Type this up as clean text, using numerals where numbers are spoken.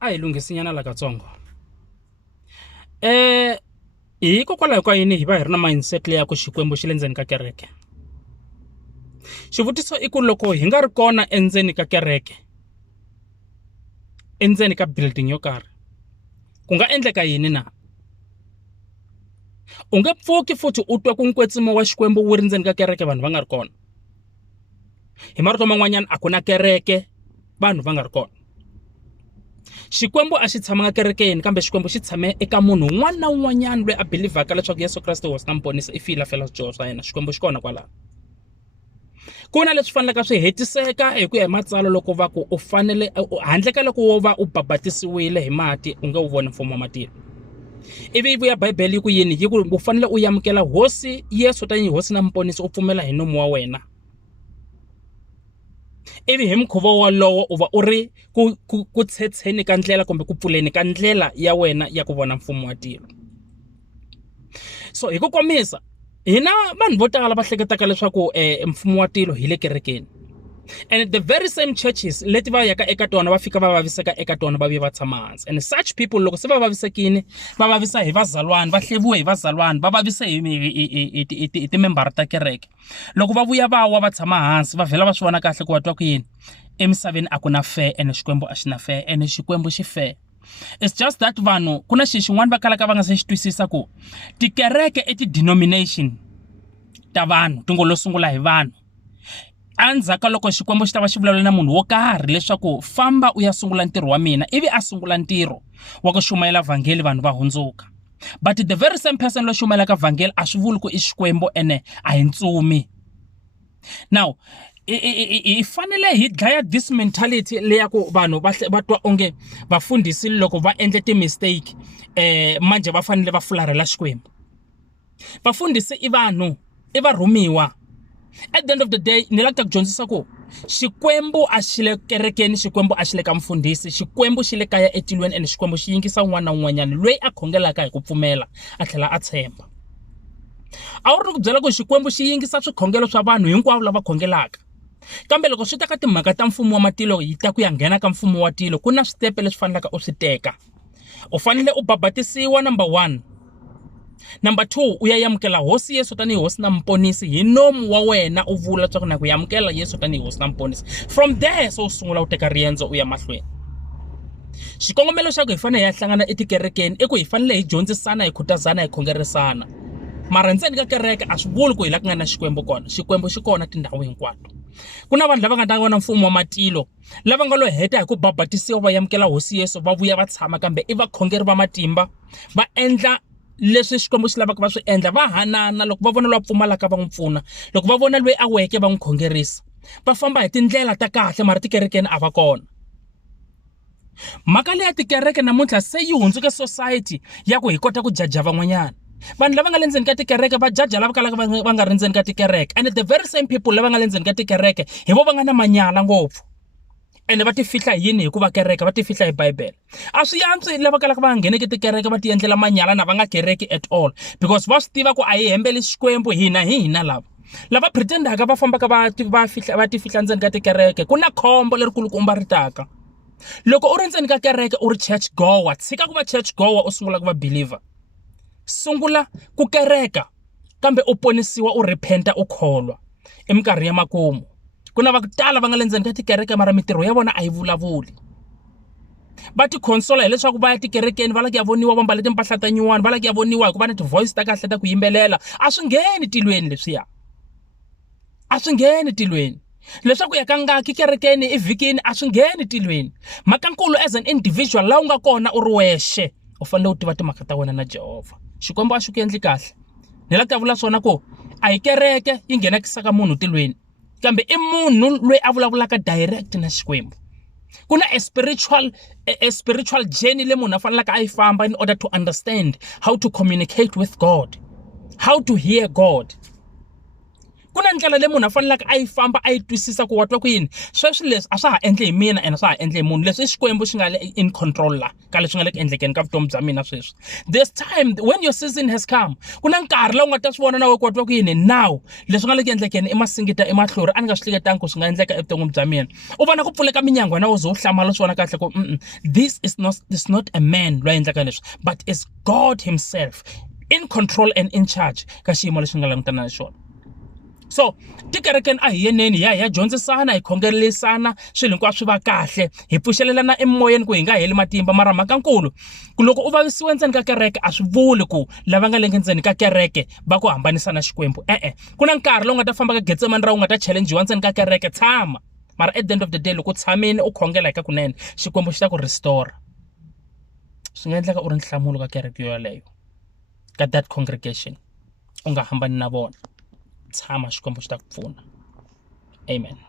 a hi lunghisinyana la katsongo. Hikokwalaho ka yini hi va hi ri na mindset leya ku Xikwembu xi le ndzeni ka kereke? Xivutiso i ku loko hi nga ri kona endzeni ka kereke, endzeni ka building yo karhi, ku nga endleka yini na? U nge pfuki futhi u twa ku nkwetsimo wa Xikwembu wu ri ndzeni ka kereke vanhu va nga ri kona. Hi marito man'wanyana a ku na kereke vanhu va nga ri kona. Xikwembu a xi tshamanga kerekeni, kambe Xikwembu xi tshame eka munhu un'wana na un'wanyana loyi a belivhaka leswaku Yesu Kreste hosi na muponisi i file a fela swidyoho swa yena. Xikwembu xi kona kwalaho. Ku na leswi faneleka swi hetiseka hi ku ya hi matsalwa loko va ku u fanele handle ka loko wo va u babatisiwile hi mati u nge wu voni mfumo wa matilo. Ivi vuya Bibele yi ku yini? Yi ku u fanele u yamukela hosi Yesu tanihi hosi na muponisi, u pfumela hi nomu wa wena. Ivi hi mukhuva wolowo u va u ri ku tshetseni ka ndlela kumbe ku pfuleni ka ndlela ya wena ya ku vona mfumo wa tilo. So hi ku komisa, hina vanhu vo tala va hleketaka leswaku mfumo wa tilo hi le kerekeni. And the very same churches leti va yaka eka tona va fika va vaviseka eka tona va vuya va tshama hansi. And such people loko se va vavisekile, va vavisa hi vazalwana, va hleviwe hi vazalwana, va vavisa hi timembara ta kereke. Loko va vuya va wa va tshama hansi, va vhela va swi vona kahle ku va twa ku yini? Emisaveni a ku na fe, ene Xikwembu a xi na fe, ene Xikwembu xi fe. It's just that vanhu ku na xin'wana va kalaka va nga se xi twisisa ku tikereke i ti-denomination ta vanhu, ti ngo lo sungula hi vanhu. Andzhaka loko Xikwembu xi ta va xi vulavula na munhu wo karhi leswaku famba u ya sungula ntirho wa mina, ivi a sungula ntirho wa ku xumayela vhangeli vanhu va hundzuka. But the very same person lo xumayelaka vhangeli a swi vuli ku i Xikwembu ene a hi ntsumi. Now hi fanele hi dlaya this mentality leya ku vanhu va twa onge vafundhisi loko va endle ti-mistake manje va fanele va fularhela Xikwembu. Vafundhisi i vanhu, i varhumiwa. At the end of the day, ni lava ku dyondzisa ku Xikwembu a xi le kerekeni, Xikwembu a xi le ka mfundhisi, Xikwembu xi le kaya etilweni, and Xikwembu xi yingisa un'wana na un'wanyana loyi a khongelaka hi ku pfumela a tlhela a tshemba. A wu ri ku byela ku Xikwembu xi yingisa swikhongelo swa vanhu hinkwavo lava khongelaka. Kambe loko swi ta ka timhaka ta mfumo wa matilo yi ta ku ya nghena ka mfumo wa tilo, ku na switepe leswi fanelaka u swi teka. U fanele u babatisiwa, number 1. Number 2, u ya yamukela hosi Yesu tanihi hosi na muponisi hi nomu wa wena, u vula leswaku na ku yamukela Yesu tanihi hosi na muponisi. From there so u sungula u teka riendzo u ya mahlweni. Xikongomelo xa ku hi fanele hi ya hlangana etikerekeni i ku hi fanele hi dyondzisana, hi khutazana, hi khongerisana. Mara ndzeni ka kereke a swi vuli ku hi la ku nga na Xikwembu kona. Xikwembu xi kona tindhawu hinkwato. Ku na vanhu lava nga ta vona mfumo wa matilo lava nga lo heta hi ku babatisiwa va yamukela hosi Yesu, va vuya va tshama, kambe i vakhongeri va matimba, va endla leswi Xikwembu xi lavaka va swi endla, va hanana. Loko va vona loyi a pfumalaka va n'wi pfuna, loko va vona loyi a weke va n'wi khongerisa, va famba hi tindlela ta kahle. Mara tikerekeni a va kona. Mhaka leya tikereke namuntlha se yi hundzuke society ya ku hi kota ku jaja van'wanyana. Vanhu lava nga le ndzeni ka tikereke va jaja lava kalaka va nga ri ndzeni ka tikereke, and the very same people lava nga le ndzeni ka tikereke hi vo va nga na manyala ngopfu. Ene va ti fihla hi yini? Hikuva kereke va ti fihla hi Bibele. A swi yantswi lava kalaka va nga ngheneki tikereke va ti endlela manyala na va nga kereki at all, because va swi tiva ku a hi hembeli Xikwembu, hina hi hina lava. Lava pretendaka va fambaka va ti fihla ndzeni ka tikereke, ku na khombo lerikulukumba ri taka. Loko u ri ndzeni ka kereke u ri church goer, tshika ku va church goer u sungula ku va believer. Sungula ku kereka, kambe u ponisiwa, u repenta, u kholwa eminkarhi ya makumu. Ku na va ku tala va nga le ndzeni ka tikereke mara mitirho ya vona a yi vulavuli. Va ti consola hileswaku va ya tikerekeni, va lava ku ya voniwa va mbale timpahla ta nyuwana, va lava ku ya voniwa hi ku va na ti-voice ta kahle ta ku yimbelela. A swi ngheni tilweni leswiya. A swi ngheni tilweni. Leswaku ya ka ngaki kerekeni evhikini a swi ngheni tilweni. Mhakankulu as an individual laha u nga kona u ri wexe, u fanele u tiva timhaka ta wena na Jehovah. Xikwembu a xi ku endli kahle. Ni lava ku ya vula swona ku a hi kereke yi nghenekisaka munhu tilweni, kambe i munhu loyi a vulavulaka direct na Xikwembu. Ku na a spiritual journey le munhu a fanelaka a yi famba in order to understand how to communicate with God, how to hear God. ku na ndlela leyi munhu a faneleke a yi famba a yi twisisa ku wa twa ku yini sweswi leswi a swa ha endle hi mina and swa ha endle hi munhu leswi i Xikwembu xi nga le in control la ka leswi nga le ku endlekeni ka vutomi bya mina sweswi. This time when your season has come ku na nkarhi laha u nga ta swi vona na we ku wa twa ku yini now leswi nga le ku endlekeni i masingita i mahlori a ni nga swi hleketangi ku swi nga endleka evuton'wini bya mina. U vona ku pfuleka minyangwa na u ze u hlamala swi vona kahle ku this is not a man loyi a endlaka leswi but it's God himself in control and in charge ka xiyimo lexi nga langutana na xona. So tikerekeni a hi yeneni ya dyondzisana hi khongelisana swilo hinkwaswo swi va kahle hi pfuxelelana emoyeni ku hi nga heli matimba mara mhakankulu ku loko u vavisiwa endzeni ka kereke a swi vuli ku lava nga le ndzeni ka kereke va ku hambanisa na Xikwembu ku na nkarhi lowu nga ta famba ka Getsemani ra u nga ta challengewa ndzeni ka kereke tshama mara at the end of the day loko u tshamini u khongela hi ka kunene Xikwembu xi ta ku restore. Swi nga endleka u ri nhlamulo ka kereke yoleyo ka that congregation u nga hambani na vona tshama Xikwembu xi ta ku pfuna. Amen.